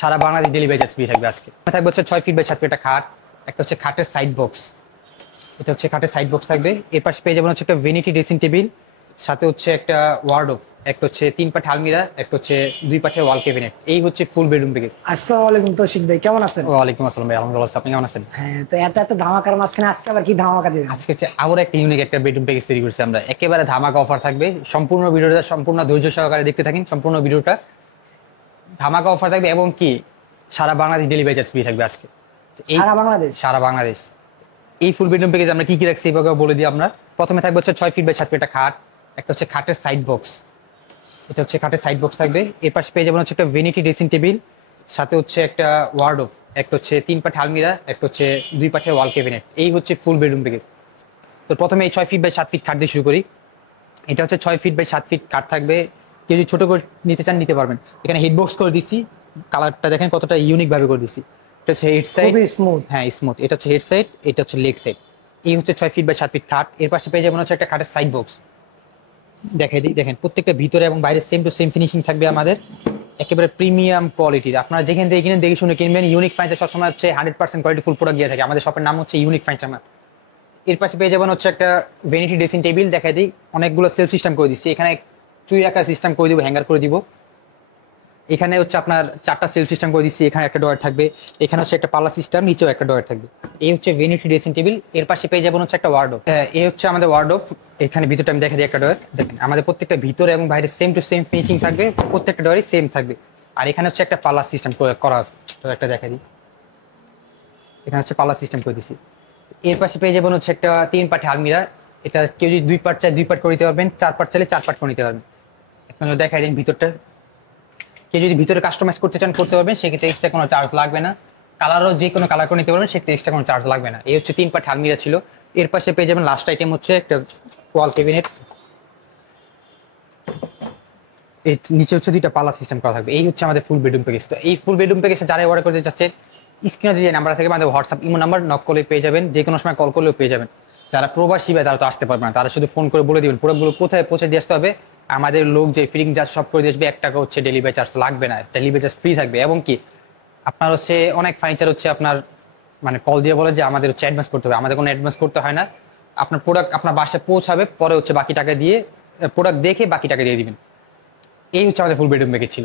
সারা Bangladesh delivery charge free থাকবে। আজকে থাকবে হচ্ছে 6 ফিট বাই 7 ফিট একটা খাট, একটা হচ্ছে খাটের সাইড বক্স, এটা হচ্ছে খাটের সাইড বক্স থাকবে। এর পাশে পেয়ে যাবেন হচ্ছে একটা ভ্যানিটি ড্রেসিং টেবিল, সাথে হচ্ছে একটা ওয়ার্ডরোব, একটা হচ্ছে 3 পাট আলমিরা, একটা হচ্ছে 2 পাটের ওয়াল ক্যাবিনেট। এই হচ্ছে ফুল বেডরুম প্যাকেজ। আসসালামু আলাইকুম তৌশিক ভাই, কেমন আছেন? ওয়ালাইকুম আসসালাম ভাই, আলহামদুলিল্লাহ, আপনি কেমন আছেন? হ্যাঁ, তো এত এত ধামাকার মাঝখানে আজকে আবার কি ধামাকা দিবেন? আজকে হচ্ছে আবার একটা ইউনিক একটা বেডরুম প্যাকেজ তৈরি করছি আমরা, একেবারে ধামাকা অফার থাকবে। সম্পূর্ণ ভিডিওটা সম্পূর্ণ ধৈর্য সহকারে দেখতে থাকেন। সম্পূর্ণ ভিডিওটা ধামাকা অফার থাকবে এবং কি সারা বাংলাদেশ ডেলিভারি চার্জ ফ্রি থাকবে আজকে। সারা বাংলাদেশ? সারা বাংলাদেশ। এই ফুল বেডরুম প্যাকেজ আমরা কি কি রাখছি এইভাবে বলে দিই। আমরা প্রথমে থাকবে হচ্ছে 6 ফিট বাই 7 ফিট একটা খাট, একটা হচ্ছে খাটের সাইড বক্স, এটা হচ্ছে খাটের সাইড বক্স থাকবে। এর পাশে পেয়ে যাবেন হচ্ছে একটা ভ্যানিটি ড্রেসিং টেবিল, সাথে হচ্ছে একটা ওয়ার্ডরোব, একটা হচ্ছে 3 পাট আলমিরা, একটা হচ্ছে 2 পাটের ওয়াল ক্যাবিনেট। এই হচ্ছে ফুল বেডরুম প্যাকেজ। তো প্রথমে এই 6 ফিট বাই 7 ফিট খাট দিয়ে শুরু করি। এটা হচ্ছে 6 ফিট বাই 7 ফিট খাট থাকবে। কেউ যদি ছোট করে নিতে চান নিতে পারবেন। এখানে হেড বক্স করে দিচ্ছি, কালারটা দেখেন কতটা ইউনিক ভাবে করে দিচ্ছি। এটা হচ্ছে হেড সাইড, খুবই স্মুথ। হ্যাঁ স্মুথ। এটা হচ্ছে হেড সাইড, এটা হচ্ছে লেগ সাইড। এই হচ্ছে 6 ফিট বাই 7 ফিট খাট। এর পাশে পেয়ে যাবেন হচ্ছে একটা খাটের সাইড বক্স, দেখাই দিই। দেখেন প্রত্যেকটা ভিতরে এবং বাইরে সেম টু সেম ফিনিশিং থাকবে আমাদের, একেবারে প্রিমিয়াম কোয়ালিটির। আপনারা যেখান থেকে কিনেন দেখে শুনে কিনবেন। ইউনিক ফার্নিচার সবসময় হচ্ছে 100% কোয়ালিটি ফুল প্রোডাক্ট দিয়ে থাকে। আমাদের শপের নাম হচ্ছে ইউনিক ফার্নিচার। এর পাশে পেয়ে যাবেন হচ্ছে একটা ভ্যানিটি ড্রেসিং টেবিল, দেখাই দিই। অনেকগুলো সেলফ সিস্টেম করে দিচ্ছি, এখানে চুই রাখার সিস্টেম করে দিব, হ্যাঙ্গার করে দিব। এখানে হচ্ছে আপনার 4টা সেলফ সিস্টেম করে দিচ্ছি, এখানে একটা ডয়ার থাকবে, এখানে হচ্ছে একটা পাল্লা সিস্টেম, নিচেও একটা ডয়ার থাকবে। এই হচ্ছে ভ্যানিটি ড্রেসিং টেবিল। এর পাশে পেয়ে যাবেন হচ্ছে একটা ওয়ার্ডরোব। এই হচ্ছে আমাদের ওয়ার্ডরোব। এখানে ভিতরটা আমি দেখা দিই, একটা ডয়ার দেখেন। আমাদের প্রত্যেকটা ভিতরে এবং বাইরে সেম টু সেম ফিনিশিং থাকবে, প্রত্যেকটা ডয়ারই সেম থাকবে। আর এখানে হচ্ছে একটা পাল্লা সিস্টেম করা আছে, তো একটা দেখা দিই। এখানে হচ্ছে পাল্লা সিস্টেম করে দিচ্ছি। এর পাশে পেয়ে যাবেন হচ্ছে একটা 3 পাটে আলমিরা। এটা কেউ যদি 2 পাট চায় 2 পাট করে নিতে পারবেন, 4 পাট চাইলে 4 পাট করে নিতে পারবেন। এখন দেখাই দিন ভিতরটা। কেউ যদি ভিতরে কাস্টমাইজ করতে চান করতে পারবেন, সেক্ষেত্রে এক্সট্রা কোনো চার্জ লাগবে না। কালারও যে কোনো কালার করে নিতে পারবেন, সেক্ষেত্রে এক্সট্রা কোনো চার্জ লাগবে না। এই হচ্ছে 3 পাট আলমিরা ছিল। এর পাশে পেয়ে যাবেন লাস্ট আইটেম হচ্ছে একটা ওয়াল ক্যাবিনেট। এর নিচে হচ্ছে 2টা পাল্লা সিস্টেম করা থাকবে। এই হচ্ছে আমাদের ফুল বেডরুম প্যাকেজ। তো এই ফুল বেডরুম প্যাকেজে যারা অর্ডার করতে চাচ্ছেন, স্ক্রিনে যে নাম্বার থাকে আমাদের হোয়াটসঅ্যাপ ইমো নাম্বার, নক করলে পেয়ে যাবেন, যে কোনো সময় কল করলেও পেয়ে যাবেন। যারা প্রবাসী বা তারা তো আসতে পারবে না, তারা শুধু ফোন করে বলে দিবেন প্রোডাক্টগুলো কোথায় পৌঁছে দিয়ে আসতে হবে। আমাদের লোক যে ফিটিং চার্জ সব করে দিয়ে আসবে, 1 টাকা হচ্ছে ডেলিভারি চার্জ লাগবে না, ডেলিভারি চার্জ ফ্রি থাকবে। এবং কি আপনার হচ্ছে অনেক ফার্নিচার হচ্ছে আপনার মানে কল দিয়ে বলে যে আমাদের হচ্ছে অ্যাডভান্স করতে হবে, আমাদের কোনো অ্যাডভান্স করতে হয় না। আপনার প্রোডাক্ট আপনার বাসায় পৌঁছাবে, পরে হচ্ছে বাকি টাকা দিয়ে প্রোডাক্ট দেখে বাকি টাকা দিয়ে দিবেন। এই হচ্ছে আমাদের ফুল বেডরুম প্যাকেজ ছিল।